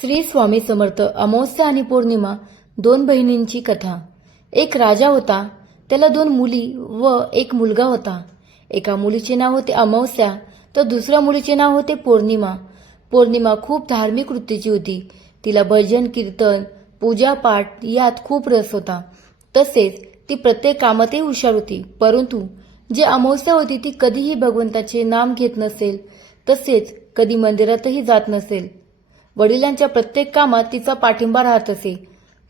श्री स्वामी समर्थ अमावस्या आणि पौर्णिमा दोन बहिणींची कथा. एक राजा होता त्याला दोन मुली व एक मुलगा होता. एका मुलीचे नाव होते अमावस्या तर दुसऱ्या मुलीचे नाव होते पौर्णिमा. पौर्णिमा खूप धार्मिक वृत्तीची होती. तिला भजन कीर्तन पूजापाठ यात खूप रस होता. तसेच ती प्रत्येक कामातही हुशार होती. परंतु जे अमावस्या होती ती कधीही भगवंताचे नाम घेत नसेल तसेच कधी मंदिरातही जात नसेल. वडिलांच्या प्रत्येक कामात तिचा पाठिंबा राहत असे.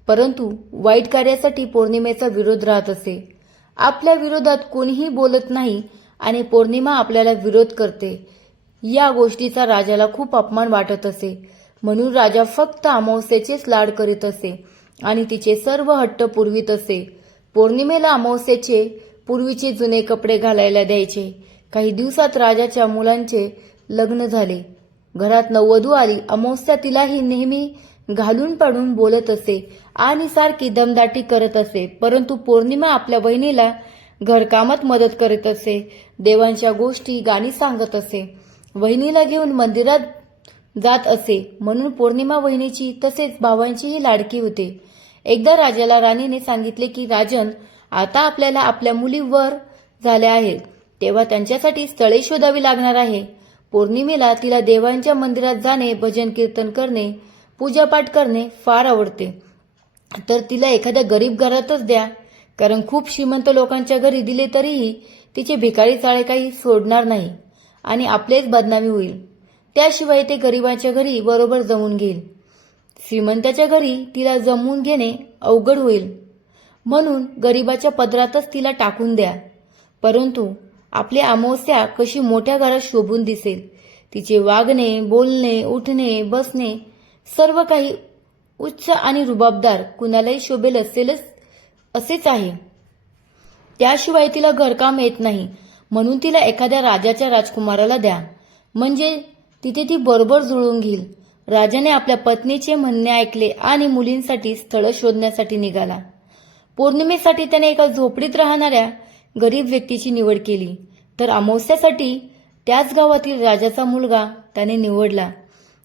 परंतु वाईट कार्यासाठी पौर्णिमेचा विरोध राहत असे. आपल्या विरोधात कोणीही बोलत नाही आणि पौर्णिमा आपल्याला विरोध करते. या गोष्टीचा राजाला खूप अपमान वाटत असे. म्हणून राजा फक्त अमावस्येचेच लाड करीत असे आणि तिचे सर्व हट्ट पुरवीत असे. पौर्णिमेला अमावस्येचे पूर्वीचे जुने कपडे घालायला द्यायचे. काही दिवसात राजाच्या मुलांचे लग्न झाले. घरात नववधू आली अमावस्या तिलाही नेहमी घालून पाडून बोलत असे. आणि सारखी दमदाटी करत असे. परंतु पौर्णिमा आपल्या बहिणीला घरकामात मदत करत असे. देवांच्या गोष्टी गाणी सांगत असे. वहिनीला घेऊन मंदिरात जात असे. म्हणून पौर्णिमा वहिनीची तसेच भावांचीही लाडकी होते. एकदा राजाला राणीने सांगितले की राजन आता आपल्याला आपल्या मुलीवर झाले झाल्या आहेत तेव्हा त्यांच्यासाठी स्थळे शोधावी लागणार आहे. पौर्णिमेला तिला देवांच्या मंदिरात जाणे भजन कीर्तन करणे पूजापाठ करणे फार आवडते. तर तिला एखाद्या गरीब घरातच द्या. कारण खूप श्रीमंत लोकांच्या घरी दिले तरीही तिचे भिकारी चाळे काही सोडणार नाही आणि आपलेच बदनामी होईल. त्याशिवाय ते गरिबांच्या घरी बरोबर जमून घेईल. श्रीमंताच्या घरी तिला जमवून घेणे अवघड होईल. म्हणून गरिबाच्या पदरातच तिला टाकून द्या. परंतु आपली अमावस्या कशी मोठ्या घरात शोभून दिसेल. तिचे वागणे बोलणे उठणे बसणे सर्व काही उच्च आणि रुबाबदार कुणालाही शोभेल असेलच असेच आहे. त्याशिवाय तिला घरकाम येत नाही. म्हणून तिला एखाद्या राजाच्या राजकुमाराला द्या. म्हणजे तिथे ती बरोबर जुळून घेईल. राजाने आपल्या पत्नीचे म्हणणे ऐकले आणि मुलींसाठी स्थळ शोधण्यासाठी निघाला. पौर्णिमेसाठी त्याने एका झोपडीत राहणाऱ्या गरीब व्यक्तीची निवड केली तर अमावस्यासाठी त्याच गावातील राजाचा मुलगा त्याने निवडला.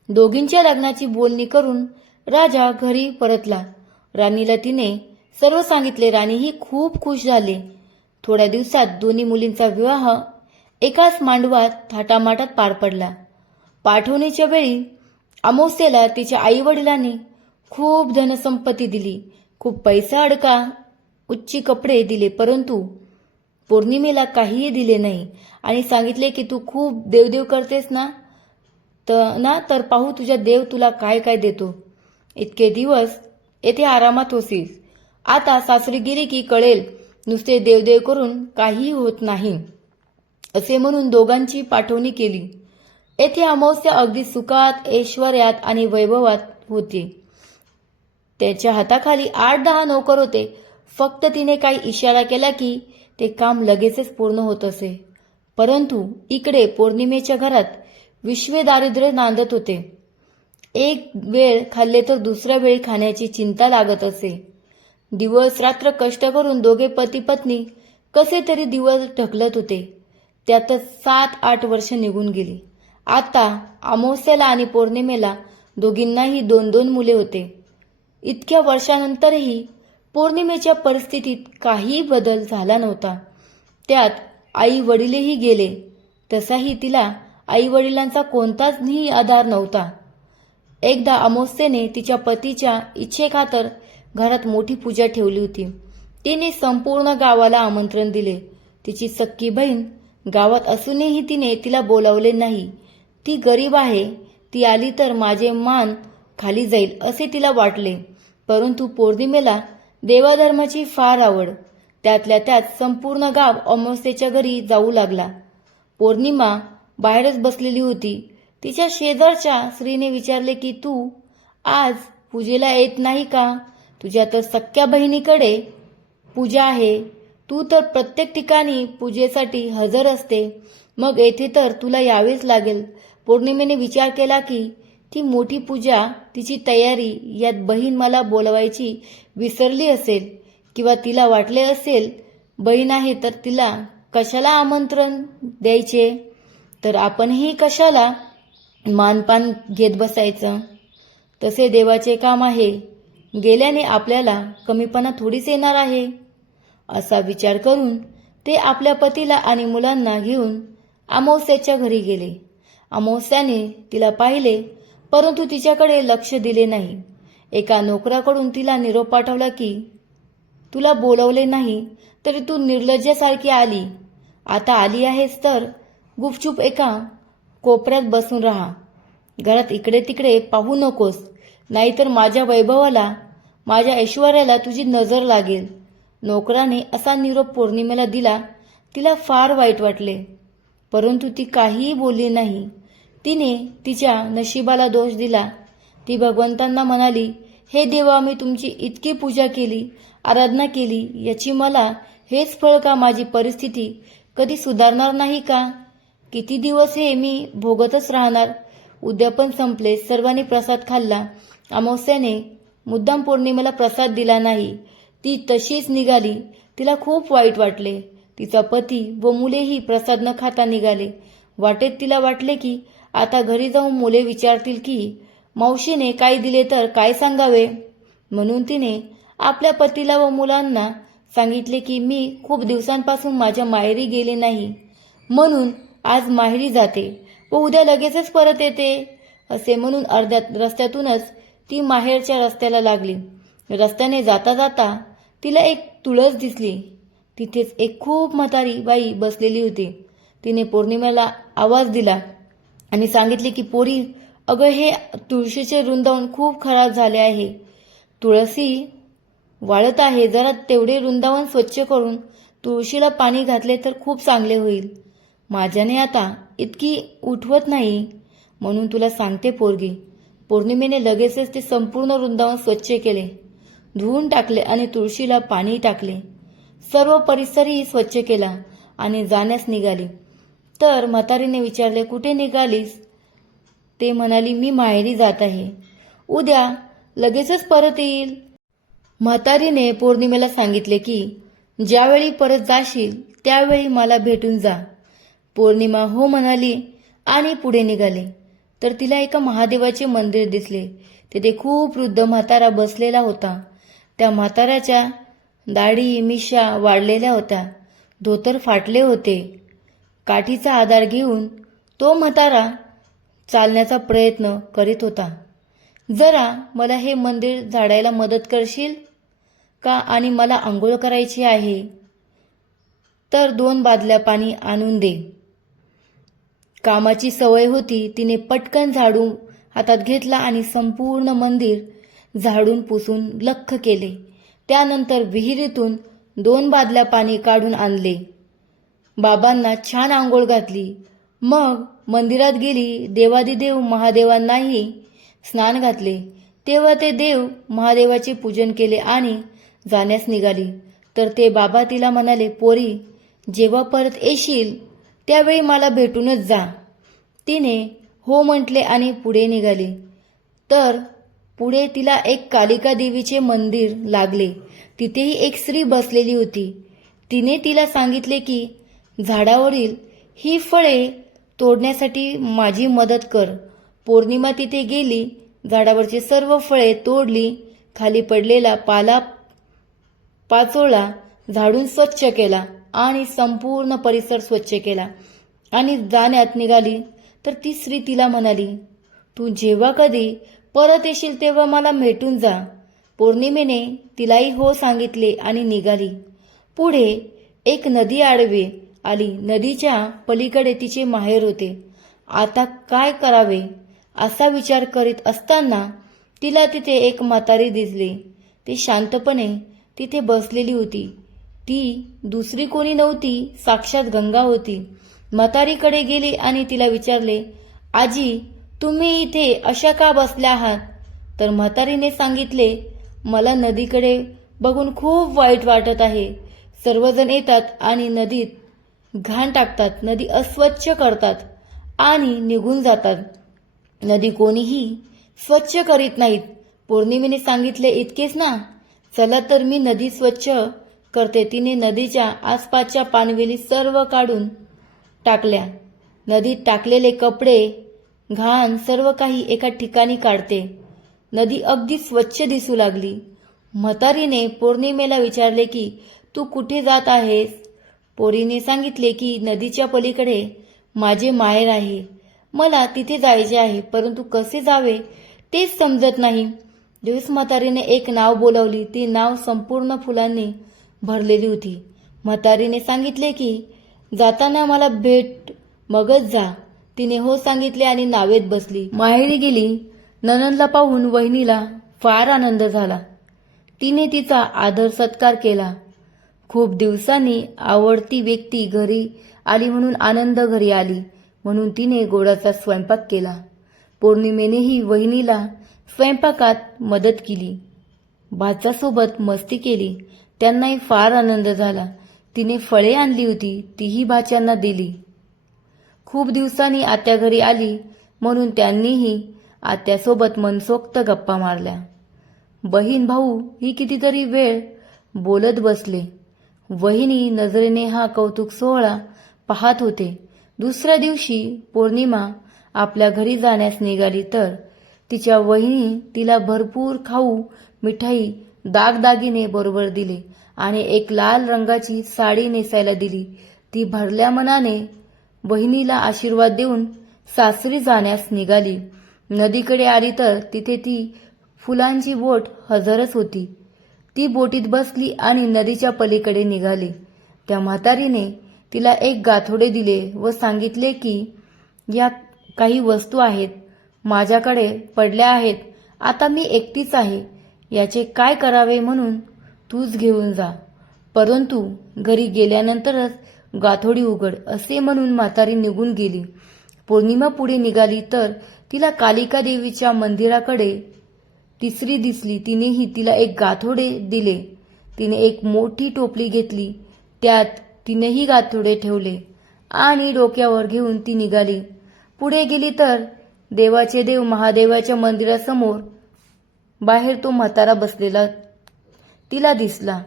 दोघींच्या लग्नाची बोलणी करून राजा घरी परतला. राणीला तिने सर्व सांगितले राणी ही खूप खुश झाली. थोड्या दिवसात दोन्ही मुलींचा विवाह एकाच मांडवात थाटामाटात पार पडला. पाठवणीच्या वेळी अमावस्येला तिच्या आई वडिलांनी खूप धनसंपत्ती दिली. खूप पैसा अडका उच्ची कपडे दिले परंतु पौर्णिमेला काहीही दिले नाही. आणि सांगितले की तू खूप देवदेव करतेस ना? तर ना तर पाहू तुझ्या देव तुला काय काय देतो. इतके दिवस येथे आरामात होसीस आता सासरी गेली की कळेल नुसते देवदेव करून काहीही होत नाही. असे म्हणून दोघांची पाठवणी केली. येथे अमावस्या अगदी सुखात ऐश्वर्यात आणि वैभवात होती. त्याच्या हाताखाली आठ दहा नोकर होते. फक्त तिने काही इशारा केला की ते काम लगेचच पूर्ण होत असे. परंतु इकडे पौर्णिमेच्या घरात विश्वे दारिद्र्य नांदत होते. एक वेळ खाल्ले तर दुसऱ्या वेळी खाण्याची चिंता लागत असे. दिवस रात्र कष्ट करून दोघे पती पत्नी कसे तरी दिवस ढकलत होते. त्यातच सात आठ वर्ष निघून गेली. आता अमावस्याला आणि पौर्णिमेला दोघींनाही दोन दोन मुले होते. इतक्या वर्षानंतरही पौर्णिमेच्या परिस्थितीत काही बदल झाला नव्हता. त्यात आई वडीलही गेले. तसाही तिला आई वडिलांचा कोणताचही आधार नव्हता. एकदा अमोस्येने तिच्या पतीच्या इच्छेखातर घरात मोठी पूजा ठेवली होती. तिने संपूर्ण गावाला आमंत्रण दिले. तिची सक्की बहीण गावात असूनही तिने तिला बोलावले नाही. ती गरीब आहे. ती आली तर माझे मान खाली जाईल असे तिला वाटले. परंतु पौर्णिमेला देवाधर्माची फार आवड. त्यातल्या त्यात संपूर्ण गाव अमावस्येच्या घरी जाऊ लागला. पौर्णिमा बाहेरच बसलेली होती. तिच्या शेजारच्या स्त्रीने विचारले की तू आज पूजेला येत नाही का? तुझ्या तर सख्या बहिणीकडे पूजा आहे. तू तर प्रत्येक ठिकाणी पूजेसाठी हजर असते. मग येथे तर तुला यावेच लागेल. पौर्णिमेने विचार केला की ती मोठी पूजा तिची तयारी यात बहीण मला बोलवायची विसरली असेल किंवा तिला वाटले असेल बहीण आहे तर तिला कशाला आमंत्रण द्यायचे? तर आपणही कशाला मानपान घेत बसायचं? तसे देवाचे काम आहे. गेल्याने आपल्याला कमीपणा थोडीच येणार आहे. असा विचार करून ते आपल्या पतीला आणि मुलांना घेऊन अमावस्याच्या घरी गेले. अमावस्याने तिला पाहिले परंतु तिच्याकडे लक्ष दिले नाही. एका नोकराकडून तिला निरोप पाठवला की तुला बोलवले नाही तरी तू निर्लज्जासारखी आली. आता आली आहेस तर गुपचूप एका कोपऱ्यात बसून राहा. घरात इकडे तिकडे पाहू नकोस. नाहीतर माझ्या वैभवाला माझ्या ऐश्वर्याला तुझी नजर लागेल. नोकराने असा निरोप पौर्णिमेला दिला तिला फार वाईट वाटले. परंतु ती काहीही बोलली नाही. तिने तिच्या नशिबाला दोष दिला. ती भगवंतांना म्हणाली हे देवा मी तुमची इतकी पूजा केली आराधना केली याची मला हेच फळ का माझी परिस्थिती? कधी सुधारणार नाही का? किती दिवस हे मी भोगतच राहणार? उद्या पण संपले सर्वांनी प्रसाद खाल्ला. अमावस्याने मुद्दाम पौर्णिमेला प्रसाद दिला नाही. ती तशीच निघाली. तिला खूप वाईट वाटले. तिचा पती व मुलेही प्रसाद न खाता निघाले. वाटेत तिला वाटले की आता घरी जाऊन मुले विचारतील की मावशीने काय दिले तर काय सांगावे? म्हणून तिने आपल्या पतीला व मुलांना सांगितले की मी खूप दिवसांपासून माझ्या माहेरी गेले नाही. म्हणून आज माहेरी जाते व उद्या लगेचच परत येते असे म्हणून अर्ध्या रस्त्यातूनच ती माहेरच्या रस्त्याला लागली. रस्त्याने जाता जाता तिला एक तुळस दिसली. तिथेच एक खूप म्हातारी बाई बसलेली होती. तिने पौर्णिमेला आवाज दिला. आणि सांगितले की पोरी अगं हे तुळशीचे वृंदावन खूप खराब झाले आहे. तुळसी वाळत आहे जरा तेवढे वृंदावन स्वच्छ करून तुळशीला पाणी घातले तर खूप चांगले होईल. माझ्याने आता इतकी उठवत नाही म्हणून तुला सांगते पोरगी. पौर्णिमेने लगेचच ते संपूर्ण वृंदावन स्वच्छ केले. धुवून टाकले आणि तुळशीला पाणी टाकले. सर्व परिसरही स्वच्छ केला आणि जाण्यास निघाली. तर म्हातारीने विचारले कुठे निघालीस? ते म्हणाली मी माहेरी जात आहे. उद्या लगेचच परत येईल. म्हातारीने पौर्णिमेला सांगितले की ज्यावेळी परत जाशील त्यावेळी मला भेटून जा. पौर्णिमा हो म्हणाली आणि पुढे निघाले. तर तिला एका महादेवाचे मंदिर दिसले. तिथे खूप वृद्ध म्हातारा बसलेला होता. त्या म्हाताऱ्याच्या दाढी मिशा वाढलेल्या होत्या. धोतर फाटले होते. काठीचा आधार घेऊन तो म्हातारा चालण्याचा प्रयत्न करीत होता. जरा मला हे मंदिर झाडायला मदत करशील का आणि मला आंघोळ करायची आहे? तर दोन बादल्या पाणी आणून दे. कामाची सवय होती तिने पटकन झाडू हातात घेतला आणि संपूर्ण मंदिर झाडून पुसून लख्ख केले. त्यानंतर विहिरीतून दोन बादल्या पाणी काढून आणले. बाबांना छान आंघोळ घातली. मग मंदिरात गेली देवादिदेव महादेवांनाही स्नान घातले. तेव्हा ते देव महादेवाचे पूजन केले आणि जाण्यास निघाली. तर ते बाबा तिला म्हणाले पोरी जेव्हा परत येशील त्यावेळी मला भेटूनच जा. तिने हो म्हटले आणि पुढे निघाली. तर पुढे तिला एक कालिका देवीचे मंदिर लागले. तिथेही एक स्त्री बसलेली होती. तिने तिला सांगितले की झाडावरील ही फळे तोडण्यासाठी माझी मदत कर. पौर्णिमा तिथे गेली झाडावरची सर्व फळे तोडली खाली पडलेला पाला पाचोळा झाडून स्वच्छ केला आणि संपूर्ण परिसर स्वच्छ केला आणि जाण्यात निघाली. तर ती स्त्री तिला म्हणाली तू जेव्हा कधी परत येशील तेव्हा मला भेटून जा. पौर्णिमेने तिलाही हो सांगितले आणि निघाली. पुढे एक नदी आडवे आली. नदीच्या पलीकडे तिचे माहेर होते. आता काय करावे? असा विचार करीत असताना तिला तिथे एक म्हातारी दिसली. ती शांतपणे तिथे बसलेली होती. ती दुसरी कोणी नव्हती साक्षात गंगा होती. म्हातारीकडे गेली आणि तिला विचारले आजी तुम्ही इथे अशा का बसल्या आहात? तर म्हातारीने सांगितले मला नदीकडे बघून खूप वाईट वाटत आहे. सर्वजण येतात आणि नदीत घाण टाकतात नदी अस्वच्छ करतात आणि निघून जातात. नदी कोणीही स्वच्छ करीत नाहीत. पौर्णिमेने सांगितले इतकेच ना? चला तर मी नदी स्वच्छ करते. तिने नदीच्या आसपासच्या पानवेली सर्व काढून टाकल्या. नदीत टाकलेले कपडे घाण सर्व काही एका ठिकाणी काढते. नदी अगदी स्वच्छ दिसू लागली. म्हातारीने पौर्णिमेला विचारले की तू कुठे जात आहेस? पोरीने सांगितले की नदीच्या पलीकडे माझे माहेर आहे. मला तिथे जायचे आहे परंतु कसे जावे तेच समजत नाही. ज्यावेळेस म्हातारीने एक नाव बोलावली. ती नाव संपूर्ण फुलांनी भरलेली होती. म्हातारीने सांगितले की जाताना मला भेट मगच जा. तिने हो सांगितले आणि नावेत बसली. माहेरी गेली. ननंदला पाहून वहिनीला फार आनंद झाला. तिने तिचा आदर सत्कार केला. खूप दिवसांनी आवडती व्यक्ती घरी आली म्हणून आनंद घरी आली म्हणून तिने गोडाचा स्वयंपाक केला. पौर्णिमेनेही वहिनीला स्वयंपाकात मदत केली. भाच्यासोबत मस्ती केली. त्यांनाही फार आनंद झाला. तिने फळे आणली होती तीही भाच्यांना दिली. खूप दिवसांनी आत्या घरी आली म्हणून त्यांनीही आत्यासोबत मनसोक्त गप्पा मारल्या. बहीण भाऊ ही कितीतरी वेळ बोलत बसले. वहिनी नजरेने हा कौतुक सोहळा पाहत होते. दुसऱ्या दिवशी पौर्णिमा आपल्या घरी जाण्यास निघाली तर तिच्या वहिनी तिला भरपूर खाऊ मिठाई दागदागिने बरोबर दिले आणि एक लाल रंगाची साडी नेसायला दिली. ती भरल्या मनाने बहिणीला आशीर्वाद देऊन सासरी जाण्यास निघाली. नदीकडे आली तर तिथे ती फुलांची बोट हजरच होती. ती बोटीत बसली आणि नदीच्या पलीकडे निघाली. त्या म्हातारीने तिला एक गाथोडे दिले व सांगितले की या काही वस्तू आहेत माझ्याकडे पडल्या आहेत आता मी एकटीच आहे याचे काय करावे म्हणून तूच घेऊन जा. परंतु घरी गेल्यानंतरच गाथोडी उघड असे म्हणून म्हातारी निघून गेली. पौर्णिमा पुढे निघाली तर तिला कालिका देवीच्या मंदिराकडे तिसरी दिसली. तिनेही तिला एक गाथोडे दिले. तिने एक मोठी टोपली घेतली. त्यात तिनेही गाथोडे ठेवले आणि डोक्यावर घेऊन ती निघाली. पुढे गेली तर देवाचे देव महादेवाच्या मंदिरासमोर बाहेर तो म्हातारा बसलेला तिला दिसला.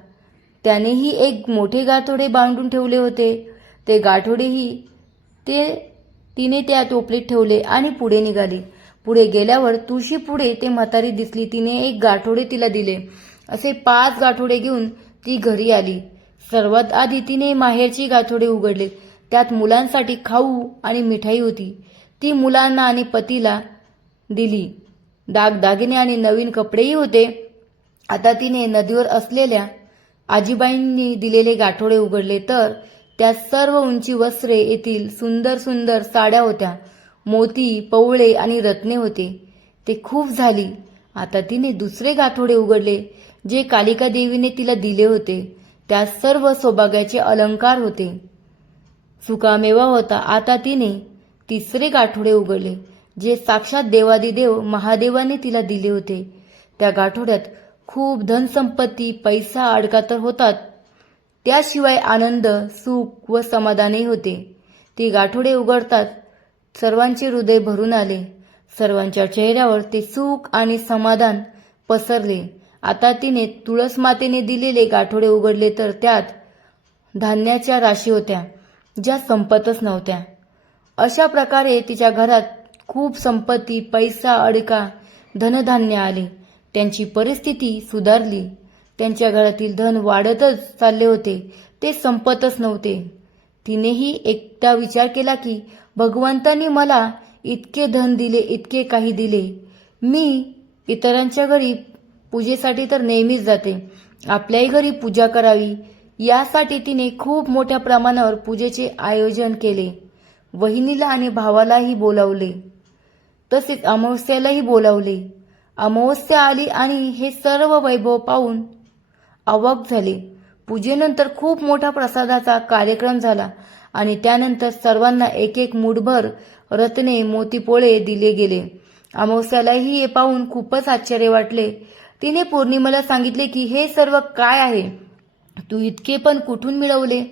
त्यानेही एक मोठे गाठोडे बांधून ठेवले होते. ते गाठोडेही ते तिने त्या टोपलीत ठेवले आणि पुढे निघाली. पुढे गेल्यावर तुळशी पुढे ते म्हातारी दिसली. तिने एक गाठोडे तिला दिले. असे पाच गाठोडे घेऊन ती घरी आली. सर्वात आधी तिने माहेरची गाठोडे उघडले त्यात मुलांसाठी खाऊ आणि मिठाई होती. ती मुलांना आणि पतीला दिली. दागदागिने आणि नवीन कपडेही होते. आता तिने नदीवर असलेल्या आजीबाईंनी दिलेले गाठोडे उघडले तर त्यात सर्व उंची वस्त्रे येथील सुंदर सुंदर साड्या होत्या. मोती पवळे आणि रत्ने होते. ते खूप झाली. आता तिने दुसरे गाठोडे उघडले जे कालिका देवीने तिला दिले होते. त्यात सर्व सौभाग्याचे अलंकार होते. सुकामेवा होता. आता तिने तिसरे गाठोडे उघडले जे साक्षात देवादिदेव महादेवाने तिला दिले होते. त्या गाठोड्यात खूप धनसंपत्ती पैसा अडका तर होतात. त्याशिवाय आनंद सुख व समाधानही होते. ती गाठोडे उघडतात. सर्वांचे हृदय भरून आले. सर्वांच्या चेहऱ्यावर ते सुख आणि समाधान पसरले. आता तिने तुळस मातेने दिलेले गाठोडे उघडले तर त्यात धान्याच्या राशी होत्या ज्या संपतच नव्हत्या. अशा प्रकारे तिच्या घरात खूप संपत्ती पैसा अडका धनधान्य आले. त्यांची परिस्थिती सुधारली. त्यांच्या घरातील धन वाढतच चालले होते. ते संपतच नव्हते. तिनेही एकदा विचार केला की भगवंतांनी मला इतके धन दिले इतके काही दिले. मी इतरांच्या घरी पूजेसाठी तर नेहमीच जाते. आपल्याही घरी पूजा करावी. यासाठी तिने खूप मोठ्या प्रमाणावर पूजेचे आयोजन केले. वहिनीला आणि भावालाही बोलावले. तसेच अमावस्यालाही बोलावले. अमावस्या आली आणि हे सर्व वैभव पाहून अवाक झाले. पूजेनंतर खूप मोठा प्रसादाचा कार्यक्रम झाला. आणि त्यानंतर सर्वांना एक एक मुठभर रत्ने मोतीपोळे दिले गेले. अमावस्यालाही हे पाहून खूपच आश्चर्य वाटले. तिने पौर्णिमेला सांगितले की हे सर्व काय आहे? तू इतके पण कुठून मिळवले?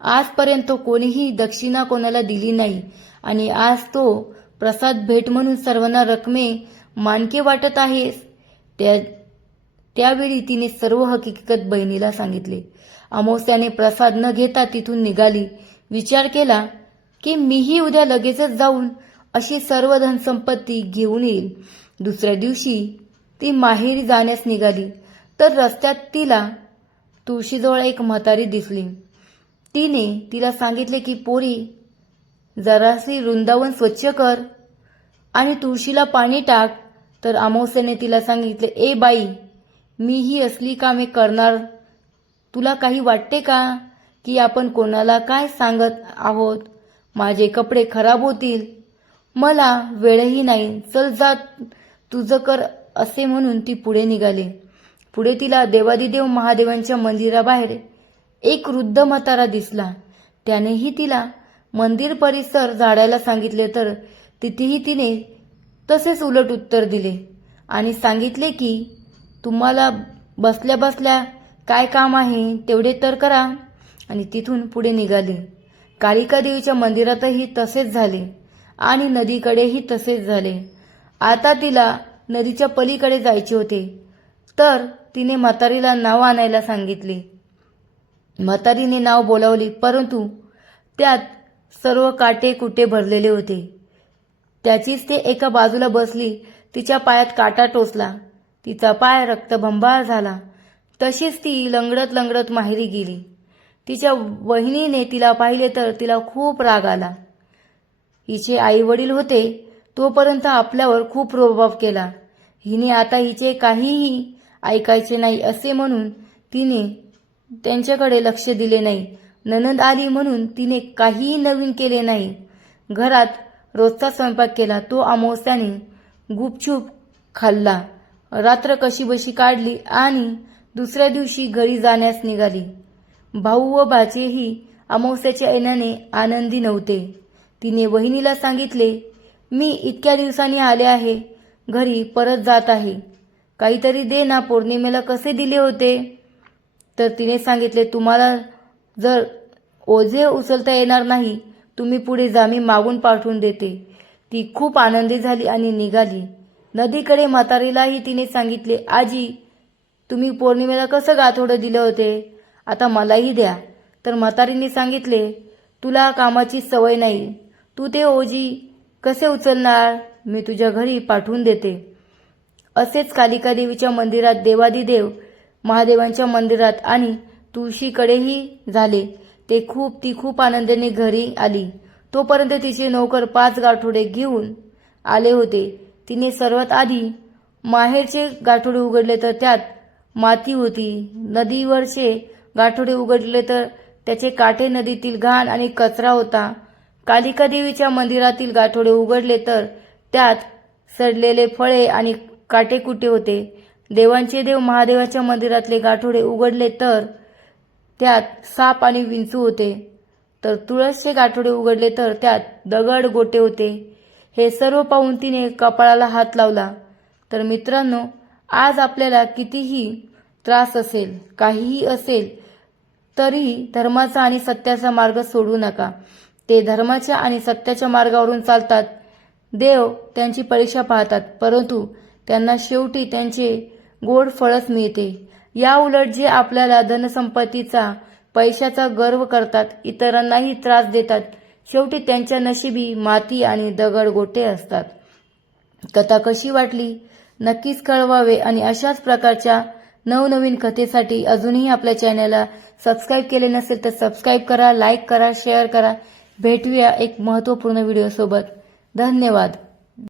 आजपर्यंत कोणीही दक्षिणा कोणाला दिली नाही. आणि आज तो प्रसाद भेट म्हणून सर्वांना रकमे मानके वाटत आहेस त्या त्यावेळी तिने सर्व हकीकत बहिणीला सांगितले. अमावस्याने प्रसाद न घेता तिथून निघाली. विचार केला की मीही उद्या लगेचच जाऊन अशी सर्व धनसंपत्ती घेऊन येईल. दुसऱ्या दिवशी ती माहेरी जाण्यास निघाली. तर रस्त्यात तिला तुळशीजवळ एक म्हातारी दिसली. तिने तिला सांगितले की पोरी जरासी वृंदावन स्वच्छ कर आणि तुळशीला पाणी टाक. तर अमावस्याने तिला सांगितले ए बाई मी ही असली कामे करणार. तुला काही वाटते का? की आपण कोणाला काय सांगत आहोत? माझे कपडे खराब होतील. मला वेळही नाही. चल जात तुझं कर असे म्हणून ती पुढे निघाली. पुढे तिला देवादिदेव महादेवांच्या मंदिराबाहेर एक वृद्ध म्हातारा दिसला. त्यानेही तिला मंदिर परिसर झाडायला सांगितले तर तिथेही तिने तसेच उलट उत्तर दिले आणि सांगितले की तुम्हाला बसल्या बसल्या काय काम आहे तेवढे तर करा. आणि तिथून पुढे निघाले. कालिका देवीच्या मंदिरातही तसेच झाले आणि नदीकडेही तसेच झाले. आता तिला नदीच्या पलीकडे जायचे होते. तर तिने म्हातारीला नाव आणायला सांगितले. म्हातारीने नाव बोलावली परंतु त्यात सर्व काटे कुटे भरलेले होते. त्याचीच ते एका बाजूला बसली तिच्या पायात काटा टोचला. तिचा पाय रक्तभंबार झाला. तशीच ती लंगडत लंगडत माहेरी गेली. तिच्या वहिनीने तिला पाहिले तर तिला खूप राग आला. हिचे आई वडील होते तोपर्यंत आपल्यावर खूप प्रभाव केला. हिने आता हिचे काहीही ऐकायचे नाही असे म्हणून तिने त्यांच्याकडे लक्ष दिले नाही. ननंद आली म्हणून तिने काहीही नवीन केले नाही. घरात रोजचा स्वयंपाक केला तो अमावस्याने गुपचूप खाल्ला. रात्र कशी बशी काढली आणि दुसऱ्या दिवशी घरी जाण्यास निघाली. भाऊ व भाचेही अमावस्याच्या येण्याने आनंदी नव्हते. तिने वहिनीला सांगितले मी इतक्या दिवसांनी आले आहे. घरी परत जात आहे. काहीतरी दे ना पौर्णिमेला कसे दिले होते? तर तिने सांगितले तुम्हाला जर ओझे उचलता येणार नाही तुम्ही पुढे जा मी मागून पाठवून देते. ती खूप आनंदी झाली आणि निघाली. नदीकडे म्हातारीलाही तिने सांगितले आजी तुम्ही पौर्णिमेला कसं गाठोडं दिलं होते? आता मलाही द्या. तर म्हातारीने सांगितले तुला कामाची सवय नाही. तू ते ओझी कसे उचलणार? मी तुझ्या घरी पाठवून देते. असेच कालिका देवीच्या मंदिरात देवादिदेव महादेवांच्या मंदिरात आणि तुळशीकडेही झाले. ते खूप ती खूप आनंदाने घरी आली. तोपर्यंत तिचे नोकर पाच गाठोडे घेऊन आले होते. तिने सर्वात आधी माहेरचे गाठोडे उघडले तर त्यात माती होती. नदीवरचे गाठोडे उघडले तर त्याचे काटे नदीतील घाण आणि कचरा होता. कालिका देवीच्या मंदिरातील गाठोडे उघडले तर त्यात सडलेले फळे आणि काटेकुटे होते. देवांचे देव महादेवाच्या मंदिरातले गाठोडे उघडले तर त्यात साप आणि विंचू होते. तर तुळसचे गाठोडे उघडले तर त्यात दगड गोटे होते. हे सर्व पाहून तिने कपाळाला हात लावला. तर मित्रांनो आज आपल्याला कितीही त्रास असेल काहीही असेल तरीही धर्माचा आणि सत्याचा मार्ग सोडू नका. ते धर्माच्या आणि सत्याच्या मार्गावरून चालतात. देव त्यांची परीक्षा पाहतात परंतु त्यांना शेवटी त्यांचे गोड फळच मिळते. या उलट जे आपल्याला धनसंपत्तीचा पैशाचा गर्व करतात इतरांनाही त्रास देतात शेवटी त्यांच्या नशिबी माती आणि दगड गोटे असतात. कथा कशी वाटली? नक्कीच कळवावे आणि अशाच प्रकारच्या नवनवीन कथेसाठी अजूनही आपल्या चॅनलला सबस्क्राईब केले नसेल तर सबस्क्राईब करा लाईक करा शेअर करा. भेटूया एक महत्त्वपूर्ण व्हिडिओसोबत धन्यवाद.